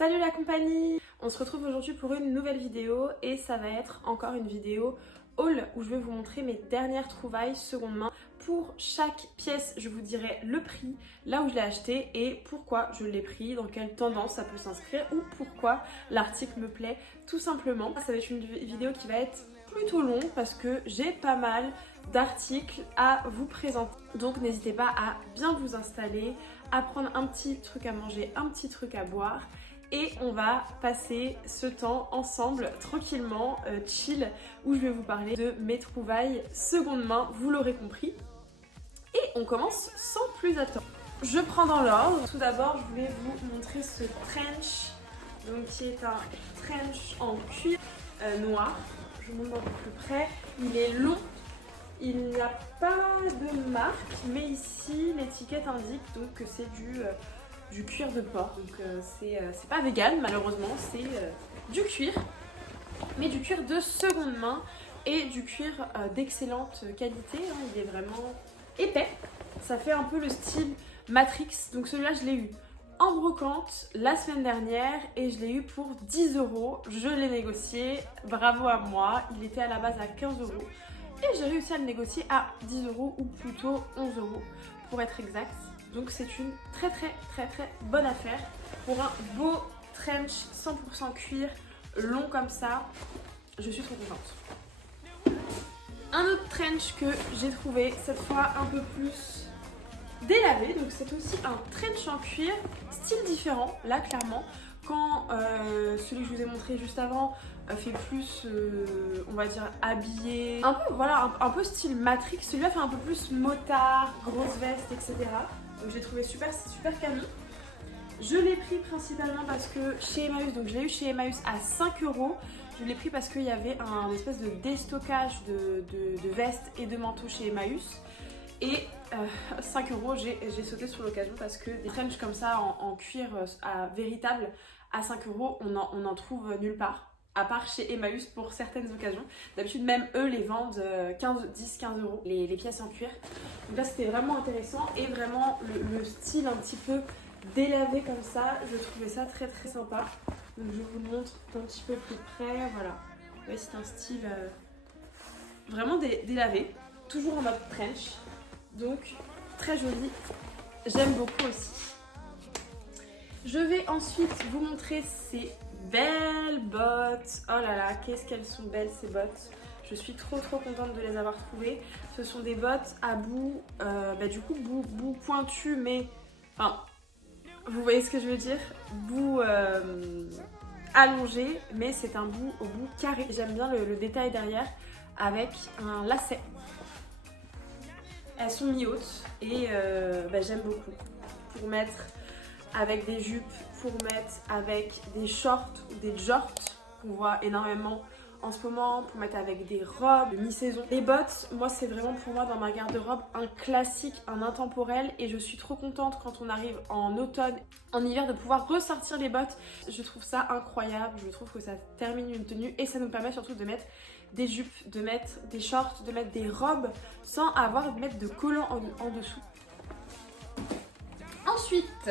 Salut la compagnie! On se retrouve aujourd'hui pour une nouvelle vidéo et ça va être encore une vidéo haul où je vais vous montrer mes dernières trouvailles seconde main. Pour chaque pièce, je vous dirai le prix, là où je l'ai acheté et pourquoi je l'ai pris, dans quelle tendance ça peut s'inscrire ou pourquoi l'article me plaît tout simplement. Ça va être une vidéo qui va être plutôt longue parce que j'ai pas mal d'articles à vous présenter. Donc n'hésitez pas à bien vous installer, à prendre un petit truc à manger, un petit truc à boire. Et on va passer ce temps ensemble, tranquillement, chill, où je vais vous parler de mes trouvailles seconde main, vous l'aurez compris. Et on commence sans plus attendre. Je prends dans l'ordre. Tout d'abord, je voulais vous montrer ce trench, donc, qui est un trench en cuir noir. Je vous montre un peu plus près. Il est long, il n'y a pas de marque, mais ici l'étiquette indique donc que c'est du cuir de porc, donc c'est pas vegan malheureusement, c'est du cuir, mais du cuir de seconde main et du cuir d'excellente qualité, hein. Il est vraiment épais, ça fait un peu le style Matrix, donc celui-là je l'ai eu en brocante la semaine dernière et je l'ai eu pour 10 €, je l'ai négocié, bravo à moi, il était à la base à 15 € et j'ai réussi à le négocier à 10 € ou plutôt 11 € pour être exact. Donc c'est une très bonne affaire pour un beau trench 100% cuir long comme ça. Je suis trop contente. Un autre trench que j'ai trouvé cette fois un peu plus délavé. Donc c'est aussi un trench en cuir, style différent là clairement. Quand celui que je vous ai montré juste avant fait plus, on va dire, habillé, un peu, voilà, un peu style Matrix. Celui-là fait un peu plus motard, grosse veste, etc. Donc j'ai trouvé super canon. Je l'ai pris principalement parce que chez Emmaüs, donc je l'ai eu chez Emmaüs à 5 €. Je l'ai pris parce qu'il y avait un espèce de déstockage de vestes et de manteaux chez Emmaüs. Et 5 €, j'ai sauté sur l'occasion parce que des trenchs comme ça en cuir véritable à 5 €, on en trouve nulle part. À part chez Emmaüs pour certaines occasions. D'habitude même eux les vendent 10-15 € les pièces en cuir. Donc là c'était vraiment intéressant et vraiment le style un petit peu délavé comme ça, je trouvais ça très sympa. Donc je vous le montre un petit peu plus près, voilà. Vous voyez c'est un style vraiment délavé, toujours en mode trench. Donc très joli, j'aime beaucoup aussi. Je vais ensuite vous montrer ces belles bottes. Oh là là, qu'est-ce qu'elles sont belles ces bottes. Je suis trop contente de les avoir trouvées. Ce sont des bottes à bout, du coup bout pointu, mais enfin, vous voyez ce que je veux dire, bout allongé, mais c'est un bout au bout carré. J'aime bien le détail derrière avec un lacet. Elles sont mi-hautes et j'aime beaucoup pour mettre avec des jupes, pour mettre avec des shorts ou des jorts qu'on voit énormément en ce moment, pour mettre avec des robes de mi-saison. Les bottes, moi c'est vraiment pour moi dans ma garde-robe un classique, un intemporel et je suis trop contente quand on arrive en automne, en hiver de pouvoir ressortir les bottes. Je trouve ça incroyable, je trouve que ça termine une tenue et ça nous permet surtout de mettre des jupes, de mettre des shorts, de mettre des robes sans avoir de mettre de collants en dessous. Ensuite,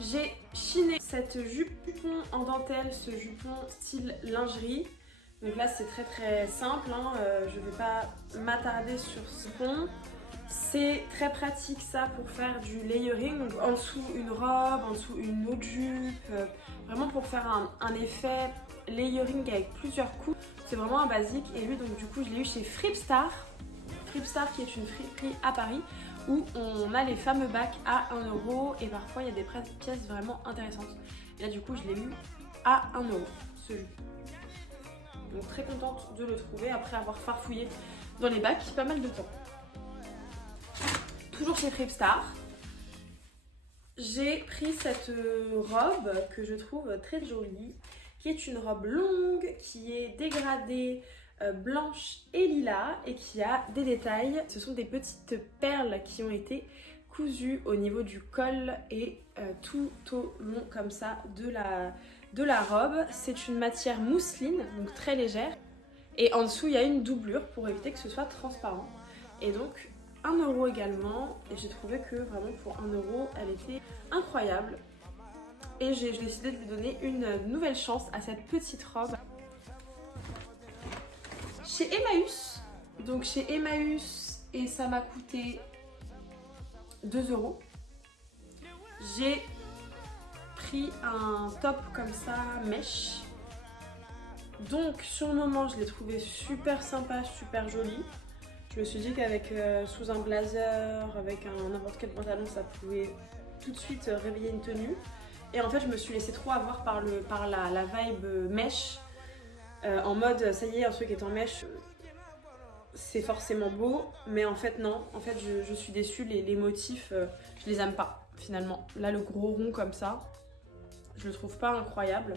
j'ai chiné cette jupon en dentelle, ce jupon style lingerie. Donc là c'est très simple, hein. Je ne vais pas m'attarder sur ce jupon. C'est très pratique ça pour faire du layering, donc en dessous une robe, en dessous une autre jupe, vraiment pour faire un effet layering avec plusieurs coups. C'est vraiment un basique et lui donc du coup je l'ai eu chez Fripstar. Fripstar qui est une friperie à Paris où on a les fameux bacs à 1 € et parfois il y a des pièces vraiment intéressantes. Et là du coup je l'ai eu à 1 € ce jus. Donc très contente de le trouver après avoir farfouillé dans les bacs pas mal de temps. Toujours chez Fripstar, j'ai pris cette robe que je trouve très jolie, qui est une robe longue, qui est dégradée blanche et lilas et qui a des détails. Ce sont des petites perles qui ont été cousues au niveau du col et tout au long comme ça de la robe. C'est une matière mousseline, donc très légère. Et en dessous, il y a une doublure pour éviter que ce soit transparent. Et donc, 1 € également et j'ai trouvé que vraiment pour 1 € elle était incroyable. Et j'ai décidé de lui donner une nouvelle chance à cette petite robe. Chez Emmaüs, donc chez Emmaüs, et ça m'a coûté 2 €. J'ai pris un top comme ça, mèche. Donc sur le moment je l'ai trouvé super sympa, super joli. Je me suis dit qu'avec sous un blazer, avec un n'importe quel pantalon, ça pouvait tout de suite réveiller une tenue. Et en fait je me suis laissée trop avoir par la vibe mèche. En mode ça y est, un truc est en mèche, c'est forcément beau. Mais en fait non, en fait je suis déçue, les motifs, je les aime pas finalement. Là le gros rond comme ça, je le trouve pas incroyable.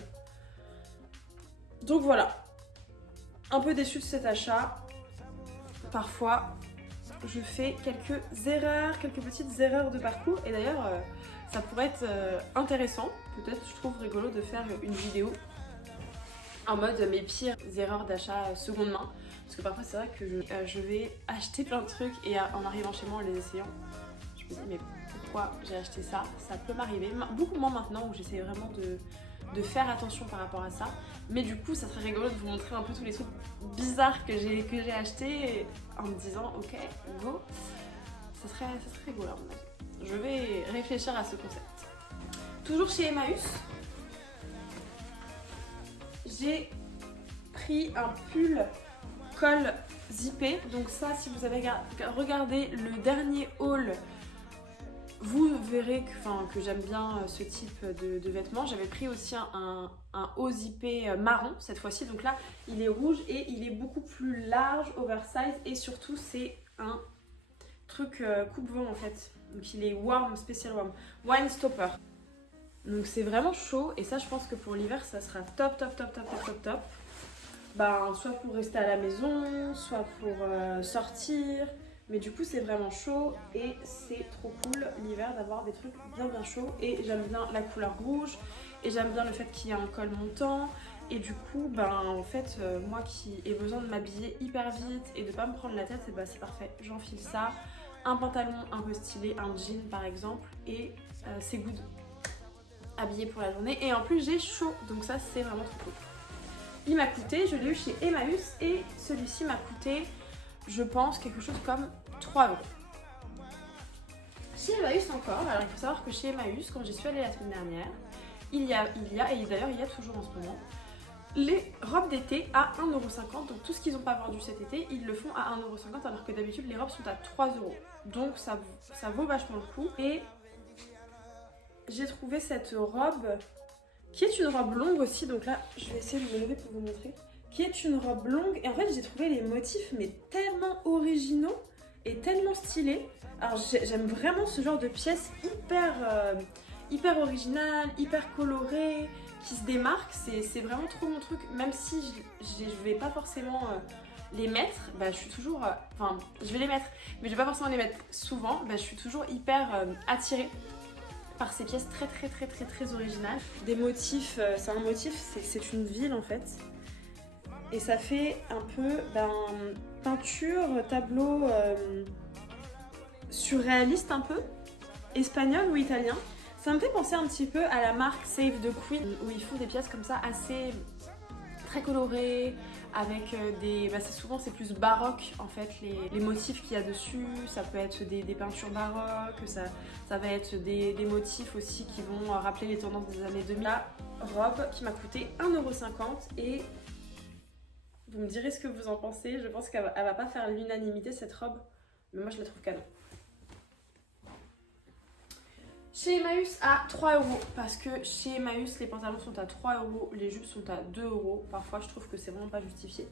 Donc voilà, un peu déçue de cet achat. Parfois je fais quelques erreurs, quelques petites erreurs de parcours. Et d'ailleurs ça pourrait être intéressant, peut-être je trouve rigolo de faire une vidéo en mode mes pires erreurs d'achat seconde main. Parce que parfois c'est vrai que je vais acheter plein de trucs et en arrivant chez moi en les essayant, je me dis mais pourquoi j'ai acheté ça? Ça peut m'arriver, beaucoup moins maintenant où j'essaie vraiment de faire attention par rapport à ça. Mais du coup ça serait rigolo de vous montrer un peu tous les trucs bizarres que j'ai achetés en me disant ok go, ça serait rigolo à mon avis. Je vais réfléchir à ce concept. Toujours chez Emmaüs, j'ai pris un pull col zippé. Donc ça, si vous avez regardé le dernier haul, vous verrez que j'aime bien ce type de vêtements. J'avais pris aussi un haut zippé marron cette fois-ci. Donc là, il est rouge et il est beaucoup plus large, oversize. Et surtout, c'est un truc coupe-vent en fait. Donc il est warm, spécial warm. Wine stopper. Donc c'est vraiment chaud. Et ça, je pense que pour l'hiver, ça sera top, top, top, top, top, top, top. Ben, soit pour rester à la maison, soit pour sortir. Mais du coup c'est vraiment chaud et c'est trop cool l'hiver d'avoir des trucs bien chauds. Et j'aime bien la couleur rouge et j'aime bien le fait qu'il y ait un col montant. Et du coup en fait moi qui ai besoin de m'habiller hyper vite et de pas me prendre la tête, bah, c'est parfait, j'enfile ça, un pantalon un peu stylé, un jean par exemple, et c'est good, habillé pour la journée. Et en plus j'ai chaud, donc ça c'est vraiment trop cool. Il m'a coûté, je l'ai eu chez Emmaüs et celui-ci m'a coûté, je pense, quelque chose comme 3 €. Chez Emmaüs encore, alors il faut savoir que chez Emmaüs, quand j'y suis allée la semaine dernière, il y a, et d'ailleurs il y a toujours en ce moment, les robes d'été à 1,50 €. Donc tout ce qu'ils n'ont pas vendu cet été, ils le font à 1,50 € alors que d'habitude les robes sont à 3 €. Donc ça vaut vachement le coup. Et j'ai trouvé cette robe qui est une robe longue aussi, donc là je vais essayer de me lever pour vous montrer, qui est une robe longue. Et en fait j'ai trouvé les motifs mais tellement originaux et tellement stylés. Alors j'aime vraiment ce genre de pièces hyper originales, hyper colorées, qui se démarquent. C'est vraiment trop mon truc. Même si je vais pas forcément les mettre, bah je suis toujours, enfin je vais les mettre, mais je vais pas forcément les mettre souvent, bah je suis toujours hyper attirée par ces pièces très originales. Des motifs, c'est un motif, c'est une ville en fait. Et ça fait un peu peinture, tableau surréaliste un peu, espagnol ou italien. Ça me fait penser un petit peu à la marque Save the Queen, où ils font des pièces comme ça assez très colorées, avec des... souvent c'est plus baroque en fait, les motifs qu'il y a dessus. Ça peut être des peintures baroques, ça va être des motifs aussi qui vont rappeler les tendances des années 2000. La robe qui m'a coûté 1,50 € et vous me direz ce que vous en pensez. Je pense qu'elle va pas faire l'unanimité cette robe, mais moi je la trouve canon. Chez Emmaüs à 3 €, parce que chez Emmaüs les pantalons sont à 3 €, les jupes sont à 2 €. Parfois je trouve que c'est vraiment pas justifié.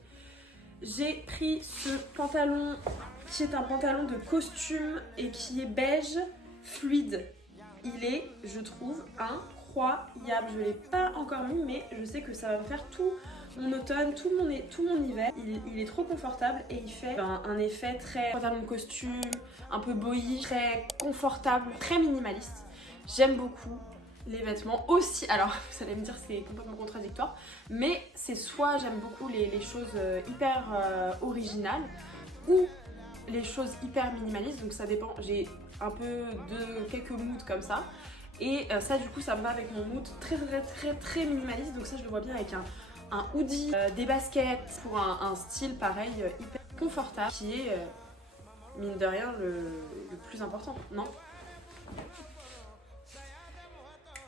J'ai pris ce pantalon qui est un pantalon de costume et qui est beige fluide. Il est, je trouve, incroyable. Je ne l'ai pas encore mis, mais je sais que ça va me faire tout mon automne, tout mon hiver. Il est trop confortable et il fait un effet très pantalon de costume, un peu boyish, très confortable, très minimaliste. J'aime beaucoup les vêtements aussi. Alors vous allez me dire c'est complètement contradictoire, mais c'est soit j'aime beaucoup les choses hyper originales, ou les choses hyper minimalistes, donc ça dépend, j'ai un peu de quelques moods comme ça. Et ça du coup ça me va avec mon mood très minimaliste, donc ça je le vois bien avec un hoodie, des baskets pour un style pareil hyper confortable qui est mine de rien le plus important, non?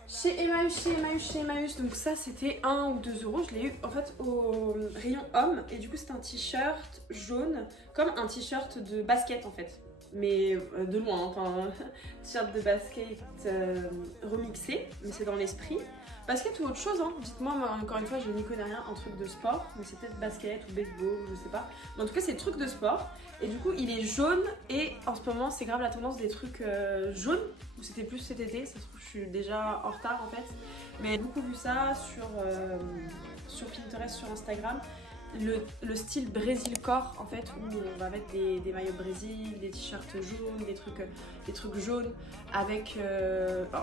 Chez Emmaüs, donc ça c'était 1 ou 2 euros, je l'ai eu en fait au rayon homme et du coup c'est un t-shirt jaune comme un t-shirt de basket en fait, mais de loin, enfin t-shirt de basket remixé, mais c'est dans l'esprit. Basket ou autre chose, hein. Dites-moi, encore une fois je n'y connais rien en truc de sport, mais c'est peut-être basket ou baseball, je sais pas. Mais en tout cas c'est truc de sport et du coup il est jaune et en ce moment c'est grave la tendance des trucs jaunes, ou c'était plus cet été, ça se trouve je suis déjà en retard en fait. Mais j'ai beaucoup vu ça sur Pinterest, sur Instagram. Le style Brésil-Corps en fait, où on va mettre des maillots Brésil, des t-shirts jaunes, des trucs jaunes avec,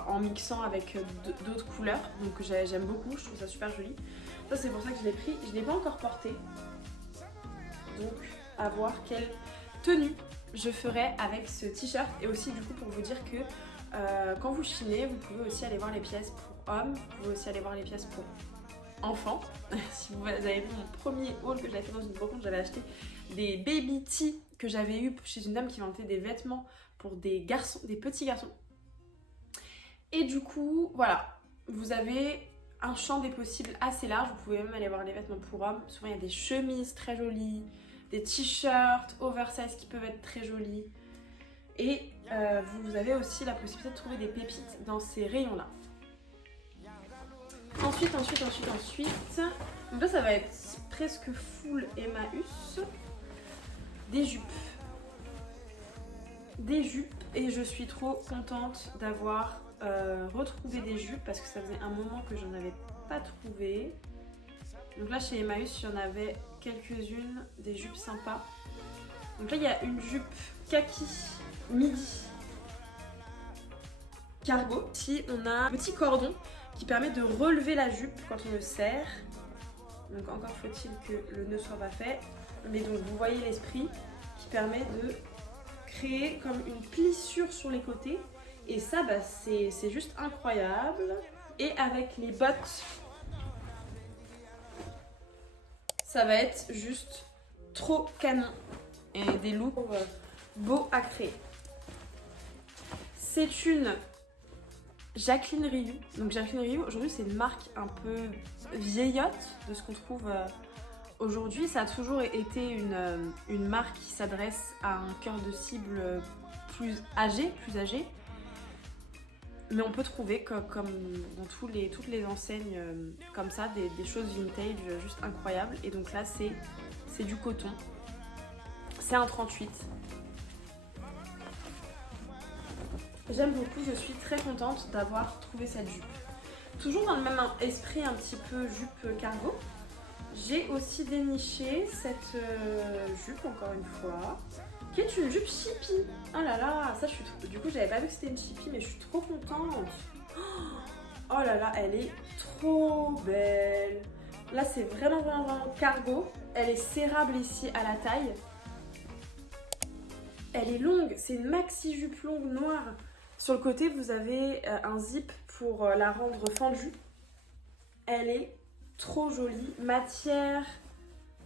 en mixant avec d'autres couleurs, donc j'aime beaucoup, je trouve ça super joli. Ça c'est pour ça que je l'ai pris, je ne l'ai pas encore porté, donc à voir quelle tenue je ferai avec ce t-shirt. Et aussi du coup pour vous dire que quand vous chinez, vous pouvez aussi aller voir les pièces pour hommes, vous pouvez aussi aller voir les pièces pour enfants. Si vous avez vu mon premier haul que j'avais fait dans une brocante, j'avais acheté des baby tee que j'avais eu chez une dame qui vendait des vêtements pour des garçons, des petits garçons. Et du coup, voilà, vous avez un champ des possibles assez large. Vous pouvez même aller voir les vêtements pour hommes. Souvent il y a des chemises très jolies, des t-shirts oversize qui peuvent être très jolis. Et vous avez aussi la possibilité de trouver des pépites dans ces rayons-là. Ensuite, donc là ça va être presque full Emmaüs. Des jupes, et je suis trop contente d'avoir retrouvé des jupes parce que ça faisait un moment que j'en avais pas trouvé. Donc là chez Emmaüs, il y en avait quelques-unes, des jupes sympas. Donc là il y a une jupe kaki midi cargo. Ici on a un petit cordon qui permet de relever la jupe quand on le serre. Donc encore faut-il que le nœud soit pas fait. Mais donc vous voyez l'esprit qui permet de créer comme une plissure sur les côtés. Et ça bah, c'est juste incroyable. Et avec les bottes, ça va être juste trop canon. Et des looks beaux à créer. C'est une Jacqueline Rioux. Donc Jacqueline Rioux, aujourd'hui c'est une marque un peu vieillotte de ce qu'on trouve aujourd'hui. Ça a toujours été une marque qui s'adresse à un cœur de cible plus âgé. Mais on peut trouver comme dans toutes les enseignes comme ça des choses vintage juste incroyables. Et donc là c'est du coton. C'est un 38. J'aime beaucoup, je suis très contente d'avoir trouvé cette jupe. Toujours dans le même esprit un petit peu jupe cargo, j'ai aussi déniché cette jupe, encore une fois, qui est une jupe chippie. Oh là là, ça je suis trop... Du coup j'avais pas vu que c'était une chippie, mais je suis trop contente. Oh là là, elle est trop belle. Là c'est vraiment cargo. Elle est serrable ici à la taille. Elle est longue, c'est une maxi jupe longue noire. Sur le côté, vous avez un zip pour la rendre fendue. Elle est trop jolie. Matière,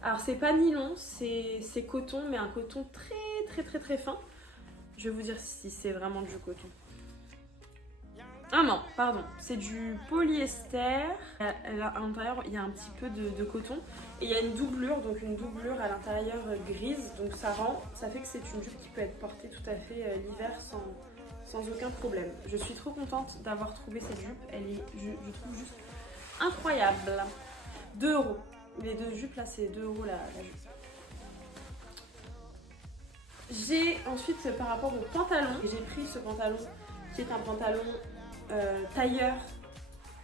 alors c'est pas nylon, c'est coton, mais un coton très fin. Je vais vous dire si c'est vraiment du coton. Ah non, pardon, c'est du polyester. À l'intérieur, il y a un petit peu de coton. Et il y a une doublure, donc une doublure à l'intérieur grise. Donc ça fait que c'est une jupe qui peut être portée tout à fait l'hiver sans aucun problème. Je suis trop contente d'avoir trouvé cette jupe. Elle est, je trouve, juste incroyable. 2 euros. Les deux jupes là, c'est 2 euros la jupe. J'ai ensuite, par rapport au pantalon, j'ai pris ce pantalon qui est un pantalon tailleur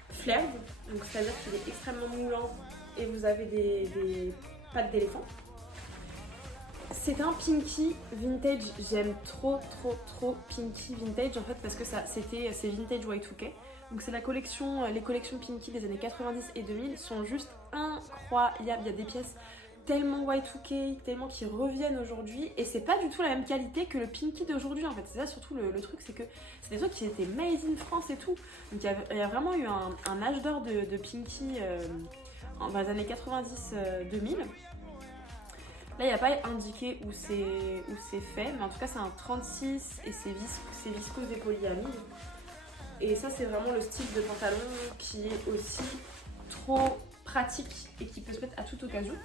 flared. Donc c'est-à-dire qu'il est extrêmement moulant et vous avez des pattes d'éléphant. C'est un Pinky vintage, j'aime trop Pinky vintage en fait parce que c'est vintage Y2K. Donc c'est les collections Pinky des années 90 et 2000 sont juste incroyables. Il y a des pièces tellement Y2K, tellement qui reviennent aujourd'hui. Et c'est pas du tout la même qualité que le Pinky d'aujourd'hui en fait. C'est ça surtout le truc, c'est que c'est des trucs qui étaient made in France et tout. Donc il y a vraiment eu un âge d'or de Pinky dans les années 90-2000. Là, il n'y a pas indiqué où c'est fait, mais en tout cas, c'est un 36 et c'est viscose et polyamide. Et ça, c'est vraiment le style de pantalon qui est aussi trop pratique et qui peut se mettre à toute occasion.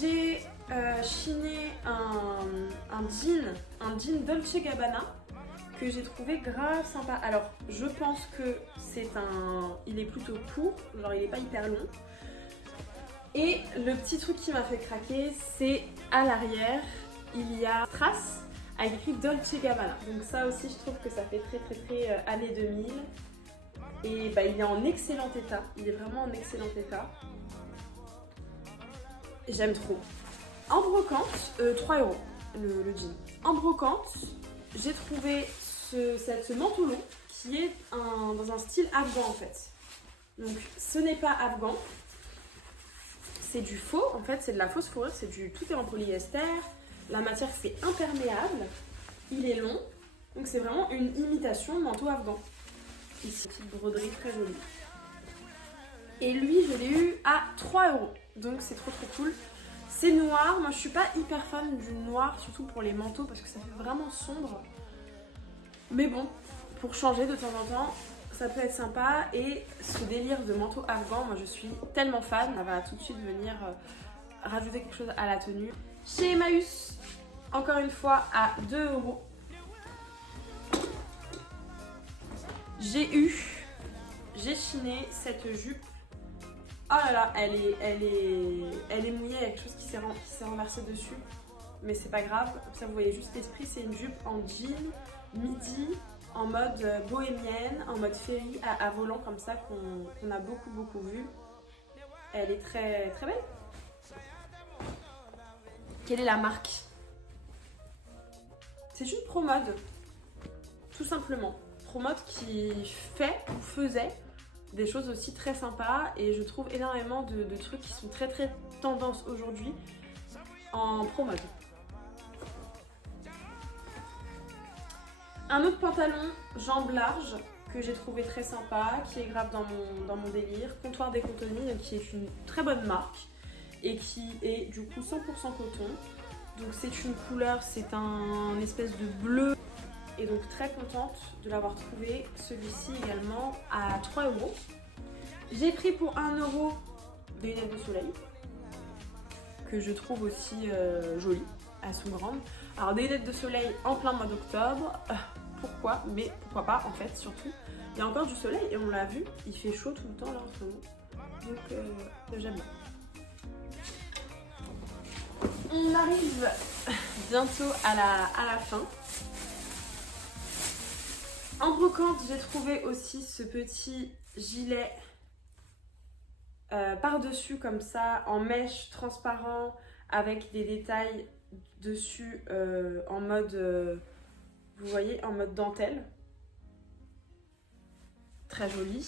J'ai chiné un jean Dolce Gabbana que j'ai trouvé grave sympa. Alors, je pense que il est plutôt court, genre il est pas hyper long. Et le petit truc qui m'a fait craquer, c'est à l'arrière, il y a trace avec écrit Dolce Gabbana. Donc ça aussi, je trouve que ça fait très années 2000. Et bah, il est en excellent état, il est vraiment en excellent état. J'aime trop. En brocante, 3 € le jean. En brocante, j'ai trouvé ce manteau long qui est dans un style afghan en fait. Donc ce n'est pas afghan. C'est du faux, en fait, c'est de la fausse fourrure, tout est en polyester. La matière, c'est imperméable. Il est long, donc c'est vraiment une imitation manteau afghan. Ici, petite broderie très jolie. Et lui, je l'ai eu à 3 €, donc c'est trop cool. C'est noir, moi je suis pas hyper fan du noir, surtout pour les manteaux, parce que ça fait vraiment sombre. Mais bon, pour changer de temps en temps, ça peut être sympa. Et ce délire de manteau afghan, moi je suis tellement fan. On va tout de suite venir rajouter quelque chose à la tenue. Chez Emmaüs, encore une fois à 2 €. J'ai chiné cette jupe. Oh là là, elle est mouillée avec quelque chose qui s'est renversé dessus. Mais c'est pas grave, ça vous voyez juste l'esprit. C'est une jupe en jean, midi, en mode bohémienne, en mode ferry à volant comme ça qu'on a beaucoup vu. Elle est très belle. Quelle est la marque? C'est une Promode, tout simplement. Promode qui fait ou faisait des choses aussi très sympas, et je trouve énormément de trucs qui sont très tendance aujourd'hui en Promode. Un autre pantalon jambes larges que j'ai trouvé très sympa, qui est grave dans mon délire, Comptoir des Cotonnies, qui est une très bonne marque et qui est du coup 100% coton. Donc c'est une couleur, c'est un espèce de bleu, et donc très contente de l'avoir trouvé. Celui-ci également à 3 €. J'ai pris pour 1 € des lunettes de soleil que je trouve aussi jolies. Elles sont grandes. Alors des lunettes de soleil en plein mois d'octobre, pourquoi? Mais pourquoi pas en fait, surtout. Il y a encore du soleil et on l'a vu, il fait chaud tout le temps là en ce moment. Donc j'aime bien. On arrive bientôt à la fin. En brocante, j'ai trouvé aussi ce petit gilet par-dessus comme ça, en mèche transparent, avec des détails dessus en mode, vous voyez, en mode dentelle. Très joli.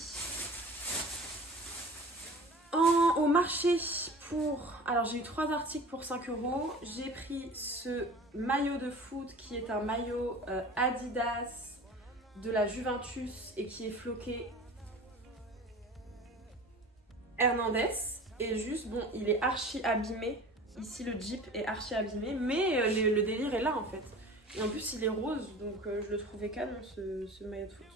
Au marché alors j'ai eu 3 articles pour 5 €. J'ai pris ce maillot de foot qui est un maillot Adidas de la Juventus et qui est floqué Hernandez. Et juste, bon, il est archi abîmé. Ici le Jeep est archi abîmé, mais le délire est là en fait. Et en plus il est rose, donc je le trouvais canon ce maillot de foot.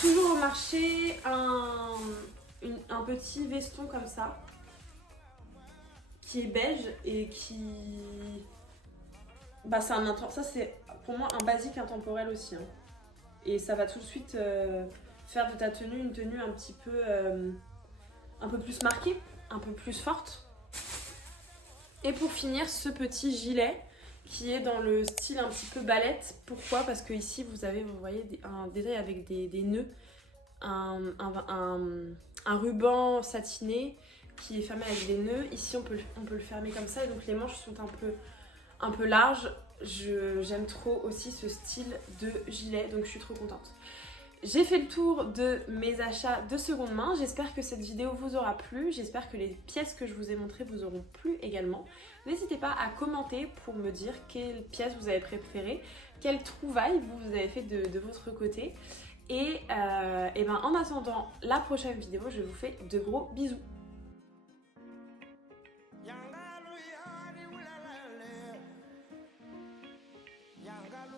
Toujours au marché, un petit veston comme ça, qui est beige et qui... Bah ça c'est pour moi un basique intemporel aussi. Hein. Et ça va tout de suite faire de ta tenue une tenue un petit peu... un peu plus marquée, un peu plus forte. Et pour finir, ce petit gilet qui est dans le style un petit peu balette. Pourquoi? Parce que ici vous voyez un détail avec des nœuds, un ruban satiné qui est fermé avec des nœuds. Ici on peut le fermer comme ça, et donc les manches sont un peu larges. J'aime trop aussi ce style de gilet, donc je suis trop contente. J'ai fait le tour de mes achats de seconde main. J'espère que cette vidéo vous aura plu. J'espère que les pièces que je vous ai montrées vous auront plu également. N'hésitez pas à commenter pour me dire quelle pièce vous avez préférée, quelle trouvaille vous avez fait de votre côté. Et ben en attendant la prochaine vidéo, je vous fais de gros bisous.